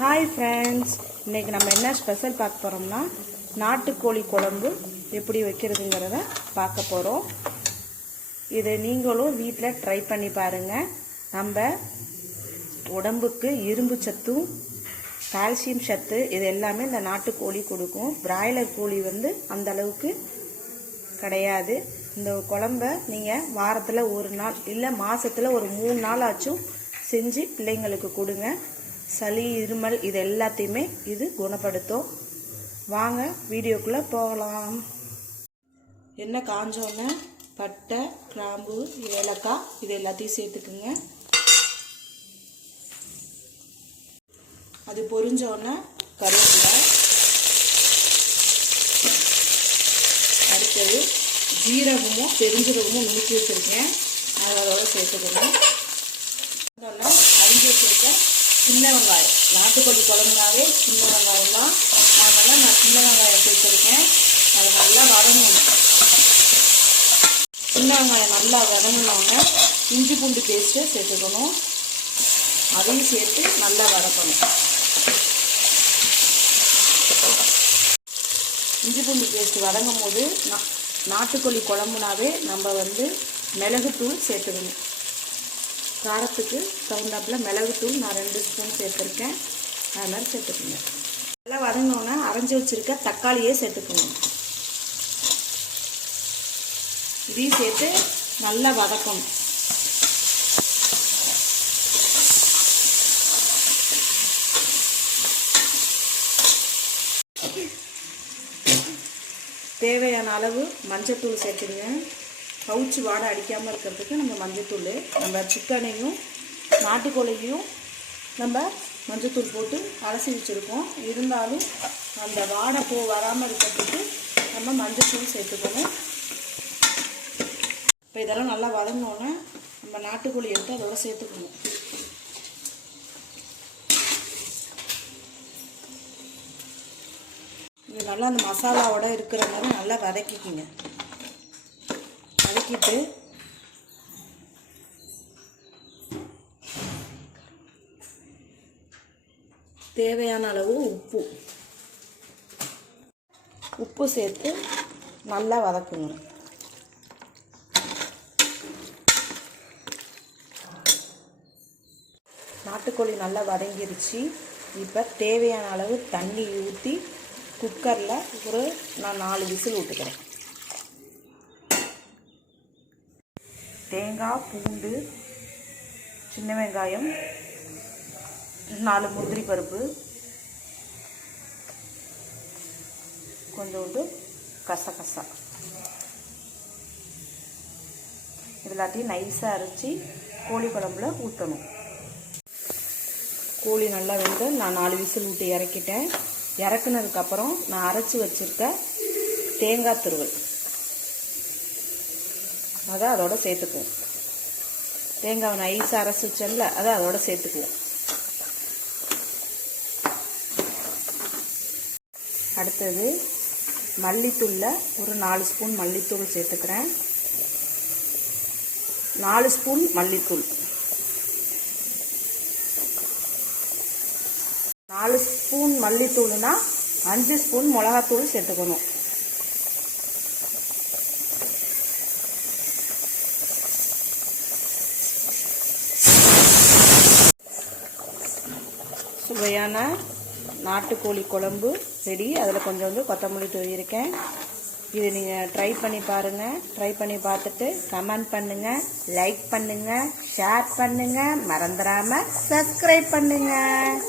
Hi friends இன்றைக்கி நம்ம என்ன ஸ்பெஷல் பார்க்க போகிறோம்னா நாட்டுக்கோழி குழம்பு எப்படி வைக்கிறதுங்கிறத பார்க்க போகிறோம் இதை நீங்களும் வீட்டில் ட்ரை பண்ணி பாருங்கள் நம்ம உடம்புக்கு இரும்பு சத்தும் கால்சியம் சத்து இது எல்லாமே இந்த நாட்டுக்கோழி கொடுக்கும். பிராய்லர் கோழி வந்து அந்த அளவுக்கு கிடையாது. இந்த குழம்ப நீங்கள் வாரத்தில் ஒரு நாள் இல்லை மாதத்தில் ஒரு மூணு நாள் ஆச்சும் செஞ்சு பிள்ளைங்களுக்கு கொடுங்க. சளி இருமல் இது எல்லாத்தையுமே இது குணப்படுத்தும். வாங்க வீடியோக்குள்ளே போகலாம். எண்ணெய் காஞ்சோன்னே பட்டை கிராம்பு ஏலக்காய் இது எல்லாத்தையும் சேர்த்துக்குங்க. அது பொரிஞ்சோடனே கருவேப்பிலை. அடுத்தது ஜீரகமும் பெருஞ்சீரகமும் நுணுக்கி வச்சுருக்கேன். அதோட சேர்த்துக்கணும். அரிஞ்சு வச்சுருக்கேன். சின்ன வெங்காயம். நாட்டுக்கோழி குழம்புனாவே சின்ன வெங்காயம் தான் அதனால் நான் சின்ன வெங்காயம் சேர்த்துருக்கேன். அது நல்லா வதங்கணும். சின்ன வெங்காயம் நல்லா வதங்கினோடனே இஞ்சி பூண்டு பேஸ்ட்டு சேர்த்துக்கணும். அதையும் சேர்த்து நல்லா வதக்கணும். இஞ்சி பூண்டு பேஸ்ட் வதங்கும் போது நா- நாட்டுக்கோழி குழம்புனாவே நம்ம வந்து மிளகுத்தூள் சேர்த்துக்கணும். காரத்துக்கு தகுந்தாப்பில் மிளகுத்தூள் நான் ரெண்டு ஸ்பூன் சேர்த்துருக்கேன். அது மாதிரி சேர்த்துக்கோங்க. நல்லா வதங்கினோன்னா அரைஞ்சி வச்சுருக்க தக்காளியே சேர்த்துக்கணும் இதையும் சேர்த்து நல்லா வதக்கணும். தேவையான அளவு மஞ்சத்தூள் சேர்த்துங்க கவுச்சி வாடை அடிக்காமல் இருக்கிறதுக்கு நம்ம மஞ்சத்தூள் நம்ம சிக்கனையும் நாட்டுக்கோழையும் நம்ம மஞ்சத்தூள் போட்டு அலசி வச்சுருக்கோம். இருந்தாலும் அந்த வாடை பூ வராமல் இருக்கிறதுக்கு நம்ம மஞ்சத்தூள் சேர்த்துக்கணும். இப்போ இதெல்லாம் நல்லா வதங்கினோன்னே நம்ம நாட்டுக்கோழி எடுத்து அதோட சேர்த்துக்கணும். இது நல்லா அந்த மசாலாவோட இருக்கிற மாதிரி நல்லா வதக்கிக்கிங்க. வதக்கிட்டு தேவையான அளவு உப்பு. உப்பு சேர்த்து நல்லா வதக்குங்க நாட்டுக்கோழி நல்லா வதங்கிருச்சு. இப்போ தேவையான அளவு தண்ணி ஊற்றி குக்கரில் ஒரு நான் நாலு விசில் விட்டுக்கிறேன் தேங்காய் பூண்டு சின்ன வெங்காயம் நாலு முந்திரி பருப்பு கொஞ்சோண்டு கசகசா. இது எல்லாத்தையும் நைஸாக அரைச்சி கோழி குழம்புல ஊற்றணும் கோழி நல்லா வந்து நான் நாலு விசில் விட்டு இறக்கிட்டேன். இறக்குனதுக்கப்புறம் நான் அரைச்சி வச்சுருக்க தேங்காய் துருவல். அதை அதோட சேர்த்துக்குவோம். தேங்காவை நைஸாக அரைச்சி வச்சல அதை அதோட சேர்த்துக்குவோம். அடுத்தது மல்லித்தூளில் ஒரு நாலு ஸ்பூன் மல்லித்தூள் சேர்த்துக்கிறேன். நாலு ஸ்பூன் மல்லித்தூள். நாலு ஸ்பூன் மல்லித்தூள்னா அஞ்சு ஸ்பூன் மிளகாத்தூள் சேர்த்துக்கணும். சுவையான நாட்டுக்கோழி குழம்பு ரெடி. அதில் கொஞ்சம் வந்து கொத்தமல்லி தூவியிருக்கேன் இது நீங்கள் ட்ரை பண்ணி பாருங்கள் ட்ரை பண்ணி பார்த்துட்டு கமெண்ட் பண்ணுங்கள் லைக் பண்ணுங்கள் ஷேர் பண்ணுங்கள் மறந்துடாமல் சப்ஸ்கிரைப் பண்ணுங்கள்